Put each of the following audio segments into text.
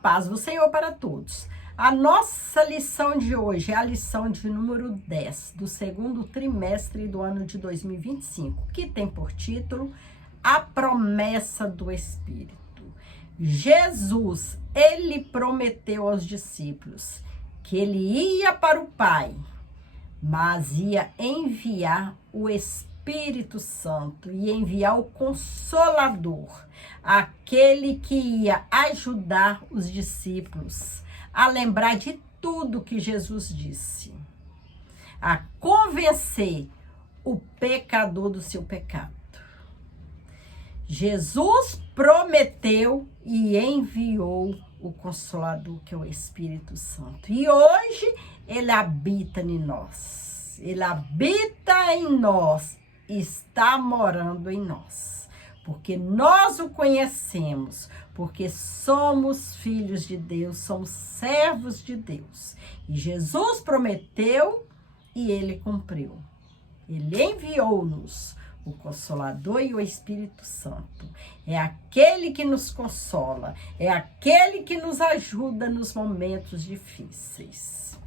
paz do Senhor para todos. A nossa lição de hoje é a lição de número 10 do segundo trimestre do ano de 2025, que tem por título A Promessa do Espírito. Jesus, ele prometeu aos discípulos que ele ia para o Pai, mas ia enviar o Espírito Santo, ia enviar o Consolador, aquele que ia ajudar os discípulos a lembrar de tudo que Jesus disse, a convencer o pecador do seu pecado. Jesus prometeu e enviou o Consolador, que é o Espírito Santo. E hoje ele habita em nós. Ele habita em nós, está morando em nós. Porque nós o conhecemos, porque somos filhos de Deus, somos servos de Deus. E Jesus prometeu e ele cumpriu. Ele enviou-nos o Consolador e o Espírito Santo. É aquele que nos consola, é aquele que nos ajuda nos momentos difíceis.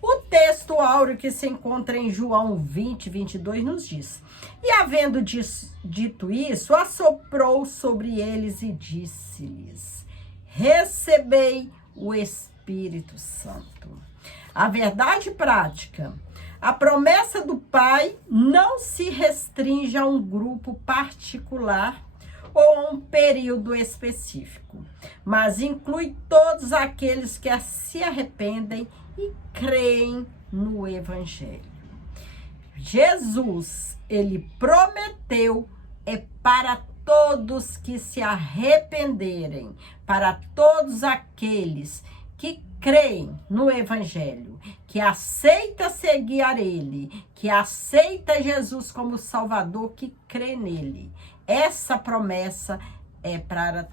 O texto áureo que se encontra em João 20, 22 nos diz: E havendo dito isso, assoprou sobre eles e disse-lhes: Recebei o Espírito Santo. A verdade prática: a promessa do Pai não se restringe a um grupo particular ou a um período específico, mas inclui todos aqueles que se arrependem e creem no Evangelho. Jesus, ele prometeu para todos que se arrependerem, para todos aqueles que creem no Evangelho, que aceita seguir a ele, que aceita Jesus como Salvador, que crê nele. Essa promessa é para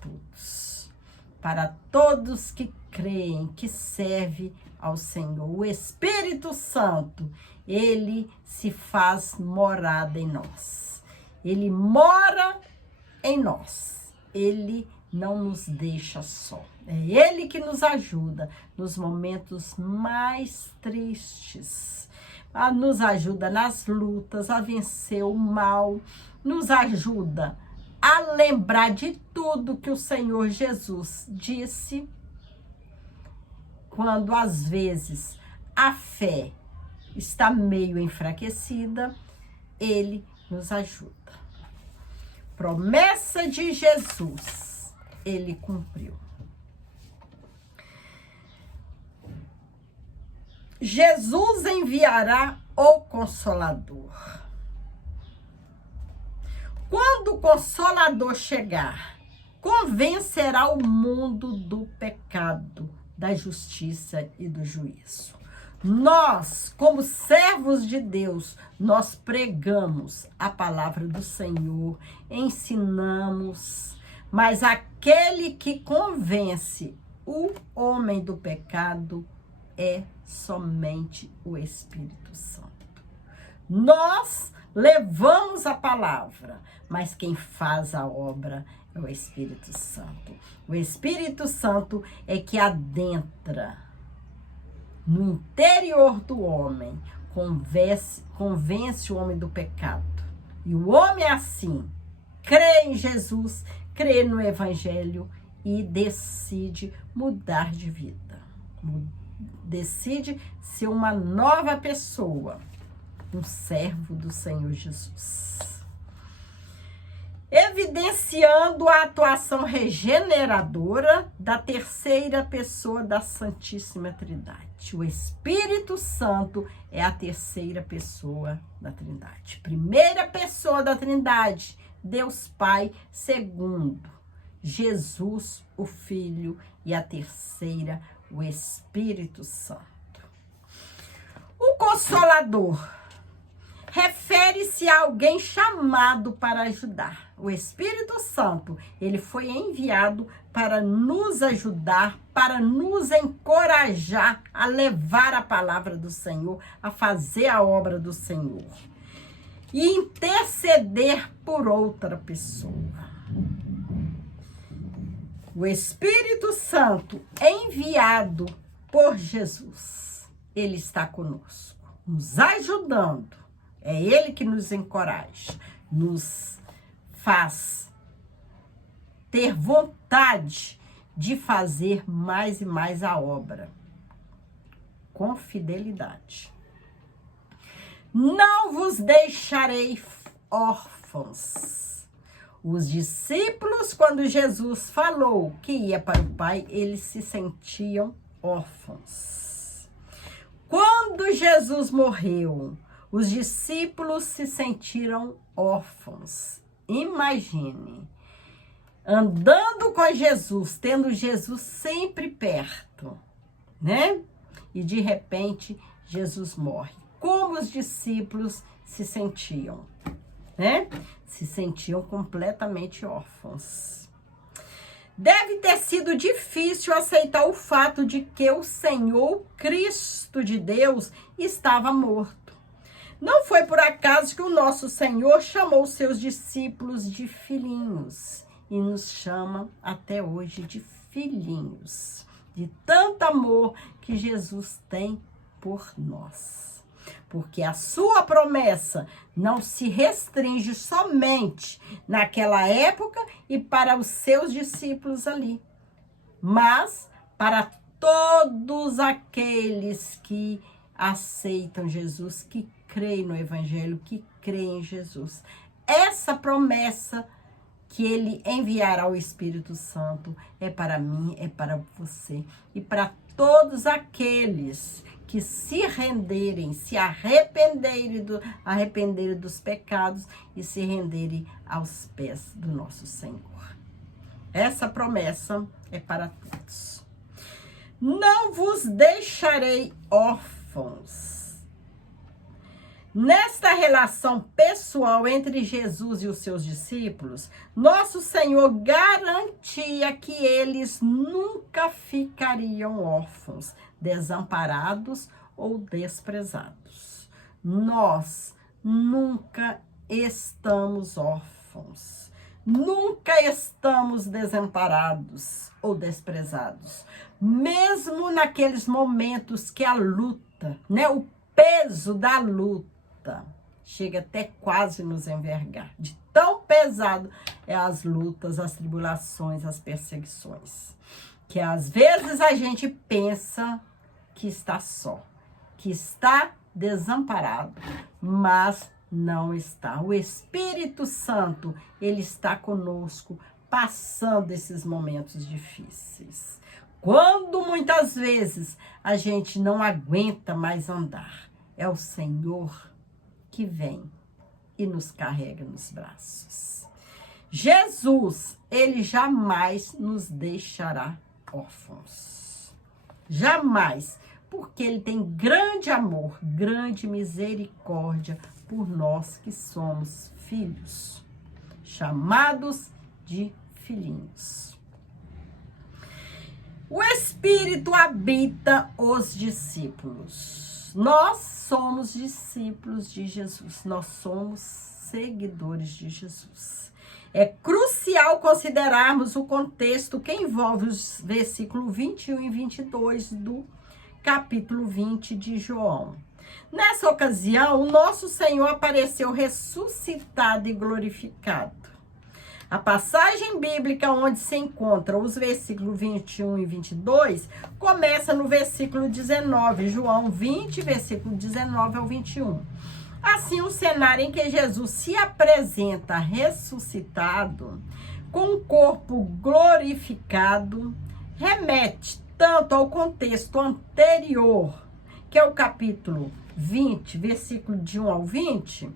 todos que creem, que servem ao Senhor. O Espírito Santo, ele se faz morada em nós. Ele mora em nós. Ele não nos deixa só. É ele que nos ajuda nos momentos mais tristes. Nos ajuda nas lutas, a vencer o mal. Nos ajuda a lembrar de tudo que o Senhor Jesus disse. Quando às vezes a fé está meio enfraquecida, ele nos ajuda. Promessa de Jesus, ele cumpriu. Jesus enviará o Consolador. Quando o Consolador chegar, convencerá o mundo do pecado, da justiça e do juízo. Nós, como servos de Deus, nós pregamos a palavra do Senhor, ensinamos, mas aquele que convence o homem do pecado é somente o Espírito Santo. Nós levamos a palavra, mas quem faz a obra é o Espírito Santo. O Espírito Santo é que adentra no interior do homem, convence o homem do pecado. E o homem assim, crê em Jesus, crê no Evangelho e decide mudar de vida. Decide ser uma nova pessoa, um servo do Senhor Jesus. Evidenciando a atuação regeneradora da terceira pessoa da Santíssima Trindade. O Espírito Santo é a terceira pessoa da Trindade. Primeira pessoa da Trindade, Deus Pai. Segundo, Jesus, o Filho. E a terceira, o Espírito Santo. O Consolador refere-se a alguém chamado para ajudar. O Espírito Santo, ele foi enviado para nos ajudar, para nos encorajar a levar a palavra do Senhor, a fazer a obra do Senhor e interceder por outra pessoa. O Espírito Santo enviado por Jesus, ele está conosco, nos ajudando. É ele que nos encoraja, nos faz ter vontade de fazer mais e mais a obra, com fidelidade. Não vos deixarei órfãos. Os discípulos, quando Jesus falou que ia para o Pai, eles se sentiam órfãos. Quando Jesus morreu, os discípulos se sentiram órfãos. Imagine, andando com Jesus, tendo Jesus sempre perto, né? E de repente, Jesus morre. Como os discípulos se sentiam, né? Se sentiam completamente órfãos. Deve ter sido difícil aceitar o fato de que o Senhor Cristo de Deus estava morto. Não foi por acaso que o nosso Senhor chamou seus discípulos de filhinhos e nos chama até hoje de filhinhos, de tanto amor que Jesus tem por nós. Porque a sua promessa não se restringe somente naquela época e para os seus discípulos ali, mas para todos aqueles que aceitam Jesus, que creem no Evangelho, que creem em Jesus. Essa promessa que ele enviará o Espírito Santo é para mim, é para você e para todos aqueles que se renderem, se arrependerem dos pecados e se renderem aos pés do nosso Senhor. Essa promessa é para todos. Não vos deixarei órfãos. Nesta relação pessoal entre Jesus e os seus discípulos, nosso Senhor garantia que eles nunca ficariam órfãos, desamparados ou desprezados. Nós nunca estamos órfãos, nunca estamos desamparados ou desprezados, mesmo naqueles momentos que a luta, né, o peso da luta chega até quase nos envergar, de tão pesado é as lutas, as tribulações, as perseguições, que às vezes a gente pensa que está só, que está desamparado, mas não está. O Espírito Santo, ele está conosco, passando esses momentos difíceis. Quando muitas vezes a gente não aguenta mais andar, é o Senhor que vem e nos carrega nos braços. Jesus, ele jamais nos deixará órfãos. Jamais. Porque ele tem grande amor, grande misericórdia por nós que somos filhos, chamados de filhinhos. O Espírito habita os discípulos. Nós somos discípulos de Jesus, nós somos seguidores de Jesus. É crucial considerarmos o contexto que envolve os versículos 21 e 22 do capítulo 20 de João. Nessa ocasião, o nosso Senhor apareceu ressuscitado e glorificado. A passagem bíblica onde se encontram os versículos 21 e 22 começa no versículo 19, João 20, versículo 19 ao 21. Assim, o cenário em que Jesus se apresenta ressuscitado, com o corpo glorificado, remete tanto ao contexto anterior, que é o capítulo 20, versículo de 1 ao 20,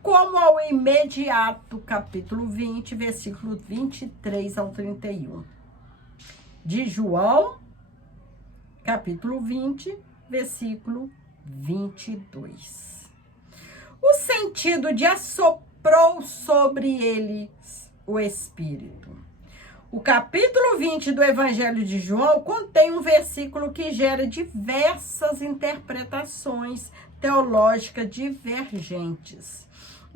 como ao imediato capítulo 20, versículo 23 ao 31. De João, capítulo 20, versículo 22. O sentido de assoprou sobre eles o Espírito. O capítulo 20 do Evangelho de João contém um versículo que gera diversas interpretações teológicas divergentes.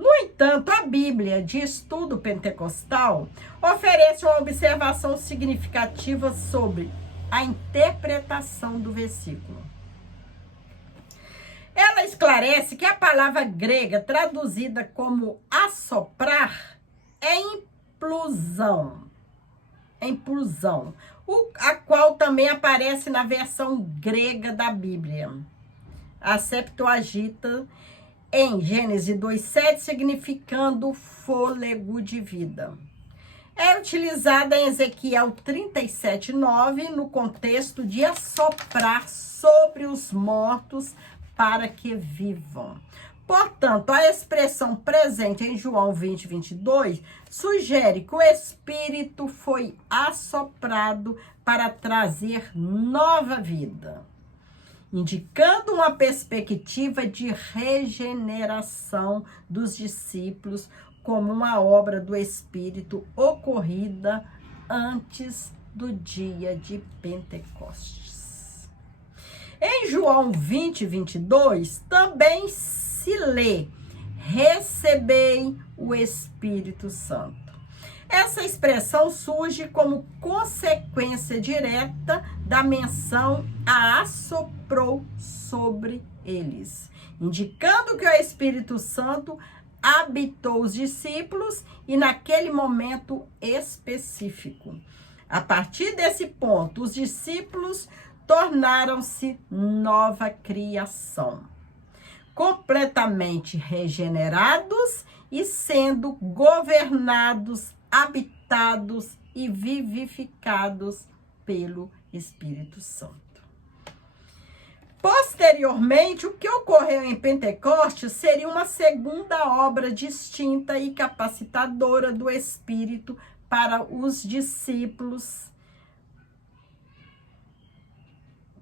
No entanto, a Bíblia de Estudo Pentecostal oferece uma observação significativa sobre a interpretação do versículo. Ela esclarece que a palavra grega traduzida como assoprar é implosão, a qual também aparece na versão grega da Bíblia. A Septuaginta, em Gênesis 2:7, significando fôlego de vida. É utilizada em Ezequiel 37:9, no contexto de assoprar sobre os mortos para que vivam. Portanto, a expressão presente em João 20:22 sugere que o Espírito foi assoprado para trazer nova vida, indicando uma perspectiva de regeneração dos discípulos como uma obra do Espírito ocorrida antes do dia de Pentecostes. Em João 20:22, também se lê: recebei o Espírito Santo. Essa expressão surge como consequência direta da menção a assoprou sobre eles, indicando que o Espírito Santo habitou os discípulos e naquele momento específico. A partir desse ponto, os discípulos tornaram-se nova criação, completamente regenerados e sendo governados, habitados e vivificados pelo Espírito Santo. Posteriormente, o que ocorreu em Pentecostes seria uma segunda obra distinta e capacitadora do Espírito para os discípulos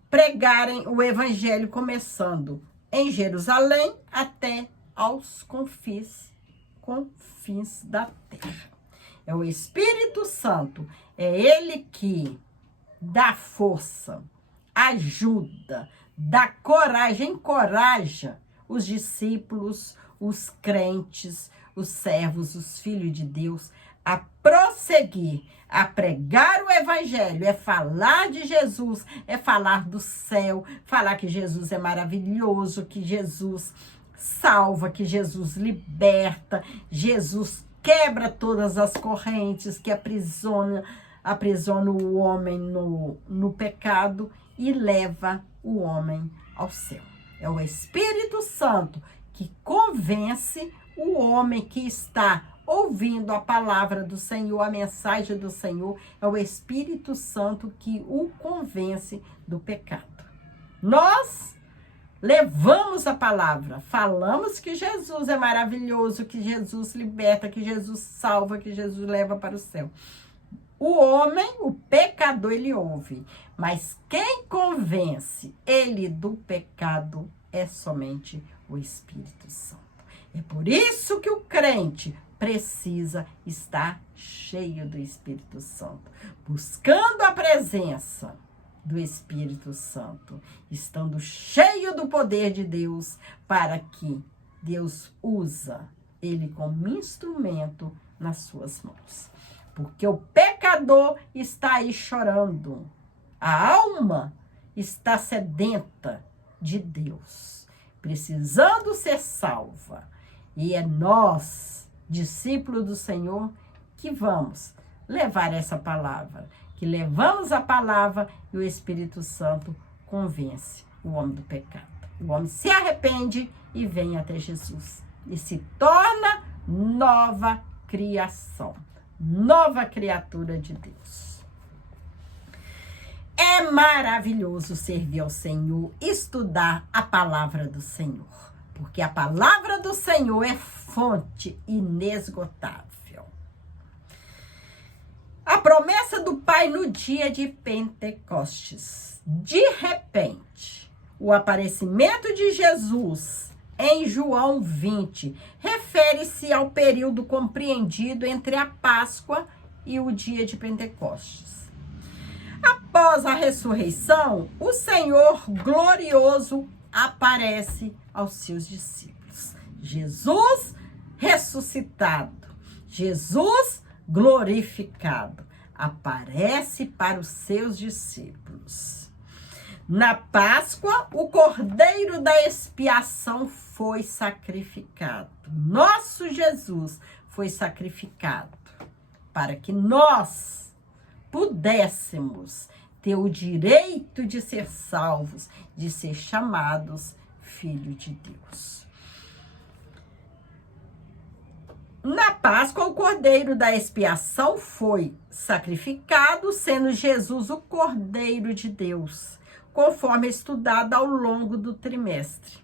pregarem o Evangelho, começando em Jerusalém até aos confins da terra. É o Espírito Santo, é ele que dá força, ajuda, dá coragem, encoraja os discípulos, os crentes, os servos, os filhos de Deus a prosseguir, a pregar o Evangelho, é falar de Jesus, é falar do céu, falar que Jesus é maravilhoso, que Jesus salva, que Jesus liberta, Jesus quebra todas as correntes que aprisiona o homem no pecado e leva o homem ao céu. É o Espírito Santo que convence o homem que está ouvindo a palavra do Senhor, a mensagem do Senhor. É o Espírito Santo que o convence do pecado. Nós levamos a palavra, falamos que Jesus é maravilhoso, que Jesus liberta, que Jesus salva, que Jesus leva para o céu. O homem, o pecador, ele ouve, mas quem convence ele do pecado é somente o Espírito Santo. É por isso que o crente precisa estar cheio do Espírito Santo, buscando a presença do Espírito Santo, estando cheio do poder de Deus, para que Deus usa ele como instrumento nas suas mãos. Porque o pecador está aí chorando, a alma está sedenta de Deus, precisando ser salva. E é nós, discípulos do Senhor, que vamos levar essa palavra, que levamos a palavra e o Espírito Santo convence o homem do pecado. O homem se arrepende e vem até Jesus e se torna nova criação, nova criatura de Deus. É maravilhoso servir ao Senhor, estudar a palavra do Senhor, porque a palavra do Senhor é fonte inesgotável. A promessa do Pai no dia de Pentecostes. De repente, o aparecimento de Jesus em João 20 refere-se ao período compreendido entre a Páscoa e o dia de Pentecostes. Após a ressurreição, o Senhor glorioso aparece aos seus discípulos. Jesus ressuscitado, Jesus glorificado, aparece para os seus discípulos. Na Páscoa, o Cordeiro da expiação foi sacrificado. Nosso Jesus foi sacrificado para que nós pudéssemos ter o direito de ser salvos, de ser chamados filhos de Deus. Na Páscoa, o Cordeiro da expiação foi sacrificado, sendo Jesus o Cordeiro de Deus, conforme estudado ao longo do trimestre.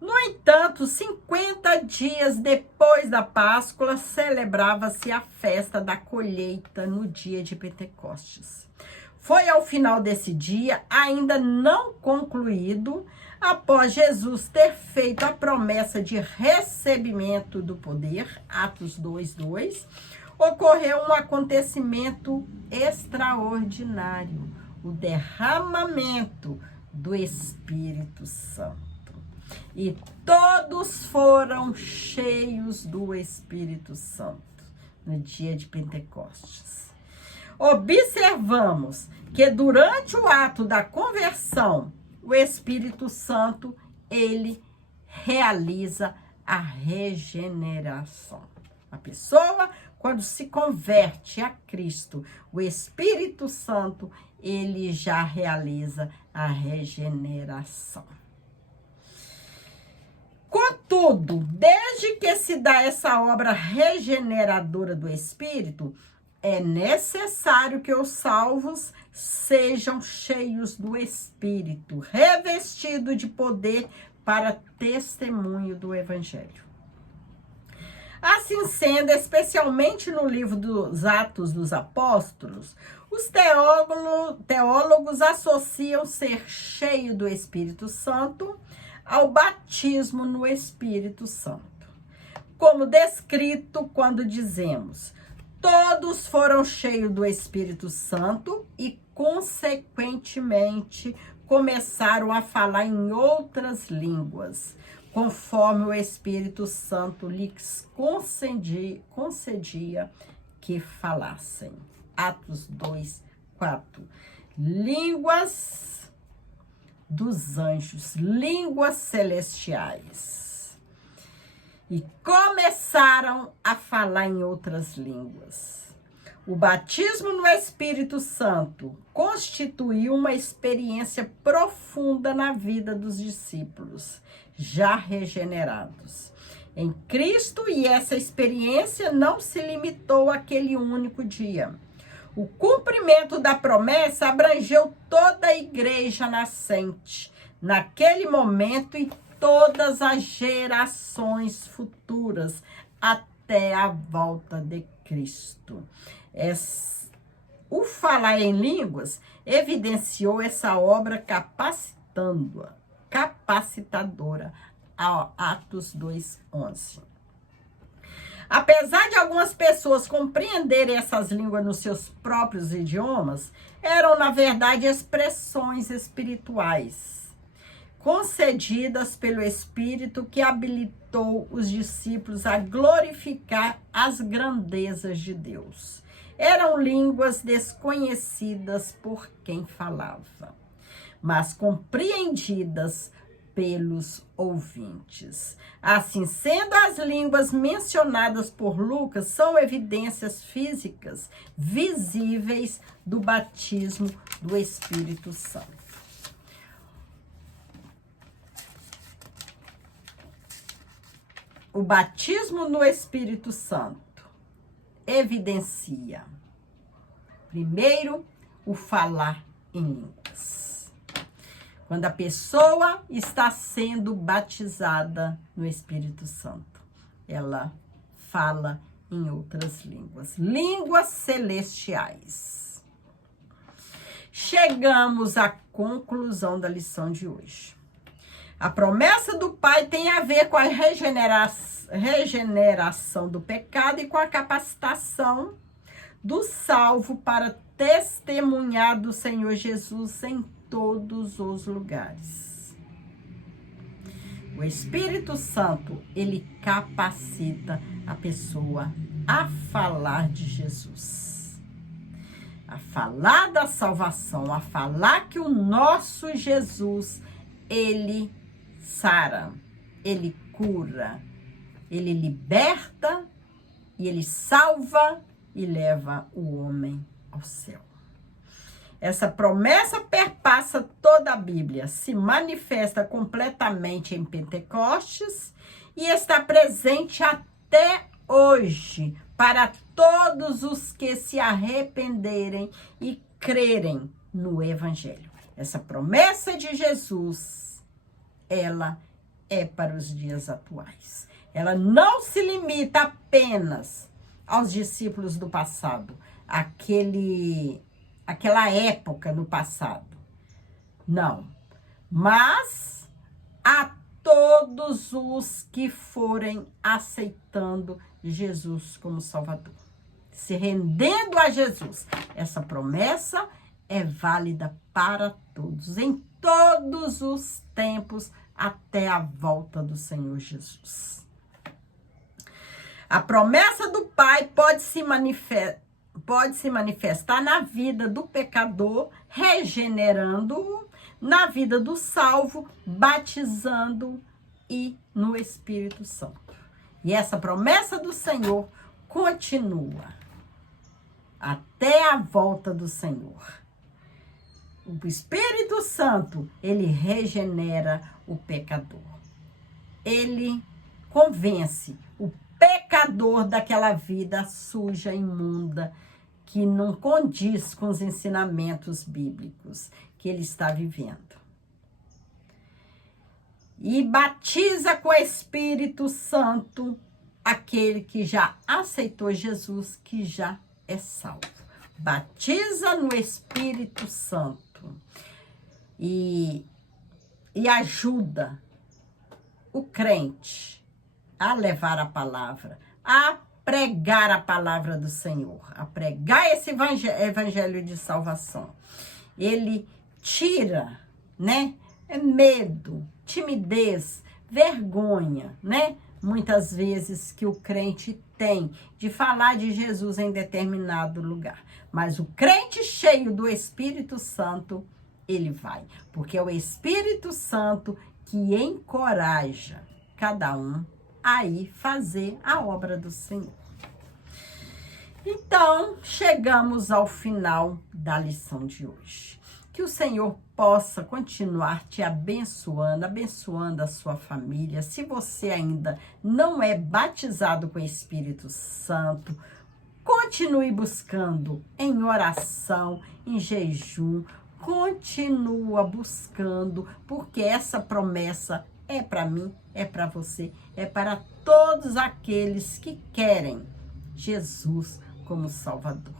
No entanto, 50 dias depois da Páscoa, celebrava-se a festa da colheita no dia de Pentecostes. Foi ao final desse dia, ainda não concluído, após Jesus ter feito a promessa de recebimento do poder, Atos 2:2, ocorreu um acontecimento extraordinário, o derramamento do Espírito Santo. E todos foram cheios do Espírito Santo no dia de Pentecostes. Observamos que durante o ato da conversão, o Espírito Santo, ele realiza a regeneração. A pessoa, quando se converte a Cristo, o Espírito Santo, ele já realiza a regeneração. Contudo, desde que se dá essa obra regeneradora do Espírito, é necessário que os salvos sejam cheios do Espírito, revestidos de poder para testemunho do Evangelho. Assim sendo, especialmente no livro dos Atos dos Apóstolos, os teólogos associam ser cheio do Espírito Santo ao batismo no Espírito Santo. Como descrito quando dizemos: todos foram cheios do Espírito Santo e, consequentemente, começaram a falar em outras línguas, conforme o Espírito Santo lhes concedia que falassem. Atos 2:4. Línguas dos anjos, línguas celestiais. E começaram a falar em outras línguas. O batismo no Espírito Santo constituiu uma experiência profunda na vida dos discípulos, já regenerados em Cristo, e essa experiência não se limitou àquele único dia. O cumprimento da promessa abrangeu toda a igreja nascente, naquele momento, e todas as gerações futuras, até a volta de Cristo. O falar em línguas evidenciou essa obra capacitadora, Atos 2:11. Apesar de algumas pessoas compreenderem essas línguas nos seus próprios idiomas, eram, na verdade, expressões espirituais, concedidas pelo Espírito, que habilitou os discípulos a glorificar as grandezas de Deus. Eram línguas desconhecidas por quem falava, mas compreendidas pelos ouvintes. Assim sendo, as línguas mencionadas por Lucas são evidências físicas visíveis do batismo do Espírito Santo. O batismo no Espírito Santo evidencia, primeiro, o falar em línguas. Quando a pessoa está sendo batizada no Espírito Santo, ela fala em outras línguas, línguas celestiais. Chegamos à conclusão da lição de hoje. A promessa do Pai tem a ver com a regeneração do pecado e com a capacitação do salvo para testemunhar do Senhor Jesus em todos os lugares. O Espírito Santo, ele capacita a pessoa a falar de Jesus, a falar da salvação, a falar que o nosso Jesus, ele sara, ele cura, ele liberta e ele salva e leva o homem ao céu. Essa promessa perpassa toda a Bíblia, se manifesta completamente em Pentecostes e está presente até hoje para todos os que se arrependerem e crerem no Evangelho. Essa promessa de Jesus, ela é para os dias atuais. Ela não se limita apenas aos discípulos do passado, aquela época no passado. Não. Mas a todos os que forem aceitando Jesus como Salvador, se rendendo a Jesus. Essa promessa é válida para todos, em todos os tempos, até a volta do Senhor Jesus. A promessa do Pai pode se manifestar na vida do pecador, regenerando-o, na vida do salvo, batizando-o e no Espírito Santo. E essa promessa do Senhor continua até a volta do Senhor. O Espírito Santo, ele regenera o pecador. Ele convence o pecador daquela vida suja, imunda, que não condiz com os ensinamentos bíblicos que ele está vivendo. E batiza com o Espírito Santo aquele que já aceitou Jesus, que já é salvo. Batiza no Espírito Santo e ajuda o crente a levar a palavra, a pregar a palavra do Senhor, a pregar esse evangelho de salvação. Ele tira, né, medo, timidez, vergonha, né, muitas vezes que o crente tem de falar de Jesus em determinado lugar. Mas o crente cheio do Espírito Santo, ele vai, porque é o Espírito Santo que encoraja cada um a ir fazer a obra do Senhor. Então, chegamos ao final da lição de hoje. Que o Senhor possa continuar te abençoando, abençoando a sua família. Se você ainda não é batizado com o Espírito Santo, continue buscando em oração, em jejum, continua buscando, porque essa promessa é para mim, é para você, é para todos aqueles que querem Jesus como Salvador.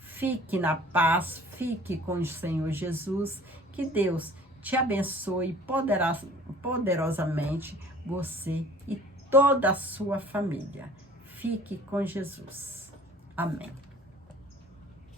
Fique na paz, fique com o Senhor Jesus, que Deus te abençoe poderosamente, você e toda a sua família. Fique com Jesus. Amém.